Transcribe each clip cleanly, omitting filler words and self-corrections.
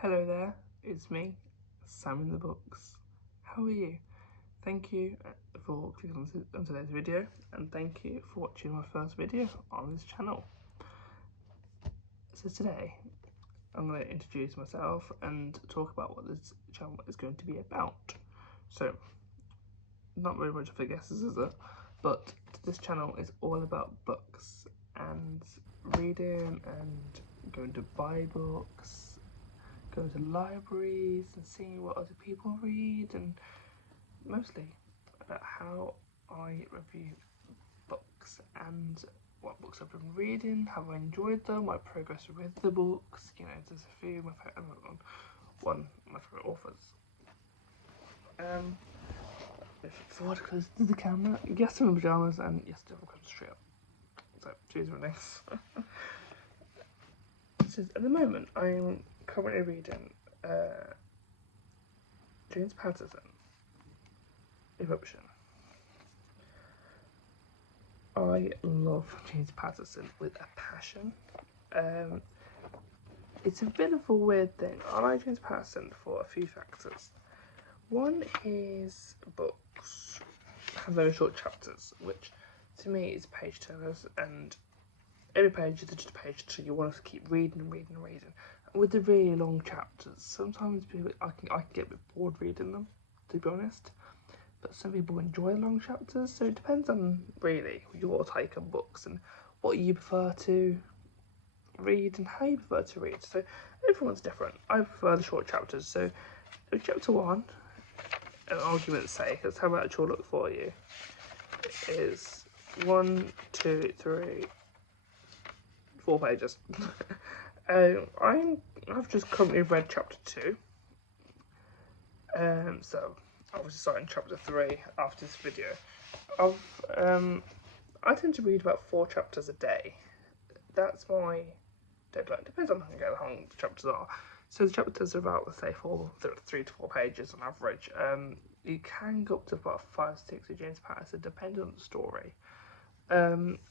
Hello there, it's me, Sam in the Books. How are you? Thank you for clicking on today's video, and thank you for watching my first video on this channel. So today, I'm going to introduce myself and talk about what this channel is going to be about. So, not very much of a guesses, is it? But this channel is all about books and reading and going to buy books, going to libraries and seeing what other people read, and mostly about how I review books and what books I've been reading, how I enjoyed them, my progress with the books. You know, there's a few my favourite one of my favourite authors. If forward close to the camera, yes, I'm in pyjamas, and yes, the devil comes straight up. So choose my next. So at the moment, I'm currently reading James Patterson, Eruption. I love James Patterson with a passion. It's a bit of a weird thing. I like James Patterson for a few factors. One is books have very short chapters, which to me is page turners, and every page is just a page so you want to keep reading and reading and reading. With the really long chapters, sometimes I can get a bit bored reading them, to be honest. But some people enjoy long chapters, so it depends on really your take on books and what you prefer to read and how you prefer to read. So everyone's different. I prefer the short chapters. So chapter 1, an argument's sake, let's have an actual look for you, is 1, 2, 3, 4 pages. I've just currently read chapter 2. So obviously starting chapter 3 after this video. I tend to read about 4 chapters a day. That's my deadline. Depends on how long the chapters are. So the chapters are about, let's say, 3 to 4 pages on average. You can go up to about 5, 6 with James Patterson, depending on the story. I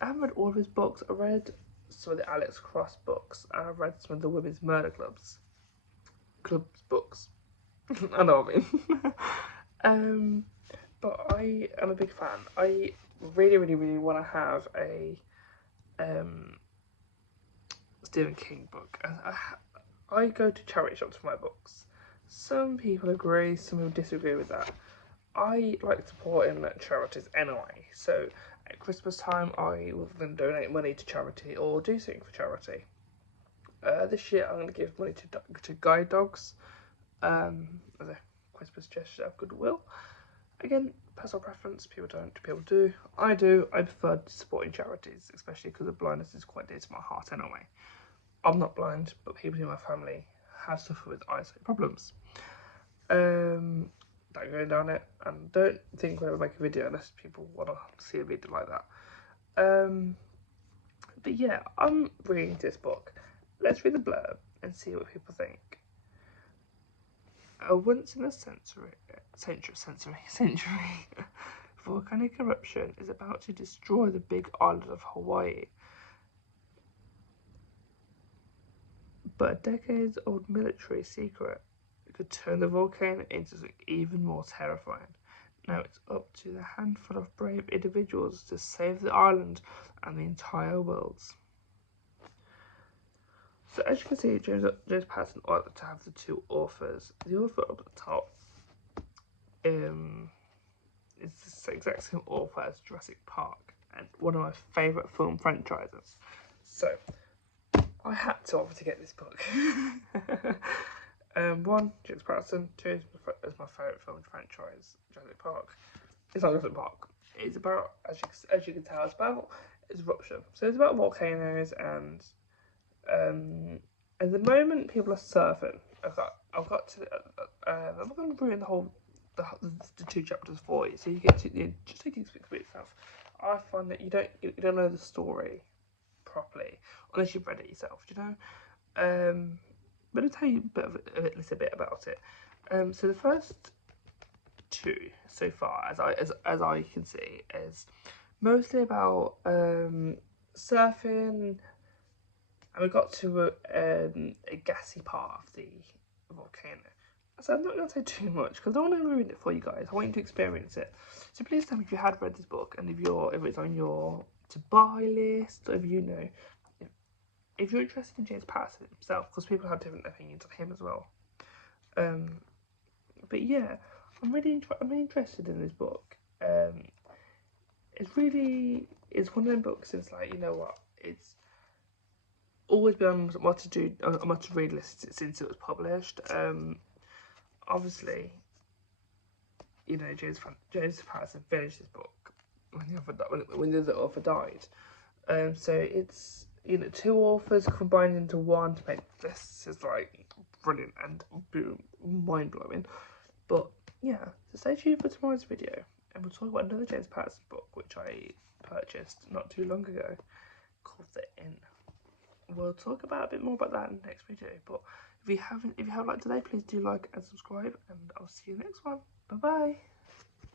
haven't read all of his books. I read some of the Alex Cross books, and I've read some of the Women's Murder Club's books. I know what I mean. But I am a big fan. I really want to have a Stephen King book. I go to charity shops for my books. Some people agree, some people disagree with that. I like supporting charities anyway, so at Christmas time I will then donate money to charity or do something for charity. This year I'm going to give money to guide dogs as a Christmas gesture of goodwill. Again, personal preference, people don't, people do. I do. I prefer supporting charities, especially because the blindness is quite dear to my heart anyway. I'm not blind, but people in my family have suffered with eyesight problems. Don't go down it, and don't think we'll ever make a video unless people want to see a video like that. But yeah, I'm reading this book. Let's read the blurb and see what people think. A once in a century volcanic eruption is about to destroy the big island of Hawaii. But a decades-old military secret could turn the volcano into something even more terrifying. Now it's up to the handful of brave individuals to save the island and the entire world. So as you can see, James Patterson ought to have the 2 authors. The author up at the top is the exact same author as Jurassic Park, and one of my favourite film franchises. So I had to obviously get this book. 1, James Patterson. 2 is my favourite film franchise, Jurassic Park. It's not Jurassic Park. It's about, as you can tell, it's eruption. So it's about volcanoes, and at the moment people are surfing. I've got to. I'm not going to ruin the 2 chapters for you, so you get to just take it for yourself. I find that you don't know the story properly unless you've read it yourself, you know. But I'll tell you a little bit about it. So the first 2 so far, as I can see, is mostly about surfing, and we got to a gassy part of the volcano. So I'm not going to say too much because I don't want to ruin it for you guys. I want you to experience it. So please tell me if you had read this book and if it's on your to buy list, or if you know if you're interested in James Patterson himself, because people have different opinions on him as well. But yeah, I'm really interested in this book. It's one of them books. It's like, you know what, it's always been on what to read list since it was published. Obviously, you know, James Patterson finished his book when the other author died. So it's, you know, two authors combined into one to make this is like brilliant and boom, mind blowing. But yeah, so stay tuned for tomorrow's video, and we'll talk about another James Patterson book which I purchased not too long ago called The Inn. We'll talk about a bit more about that in the next video. But if you haven't liked today, please do like and subscribe, and I'll see you next one. Bye bye.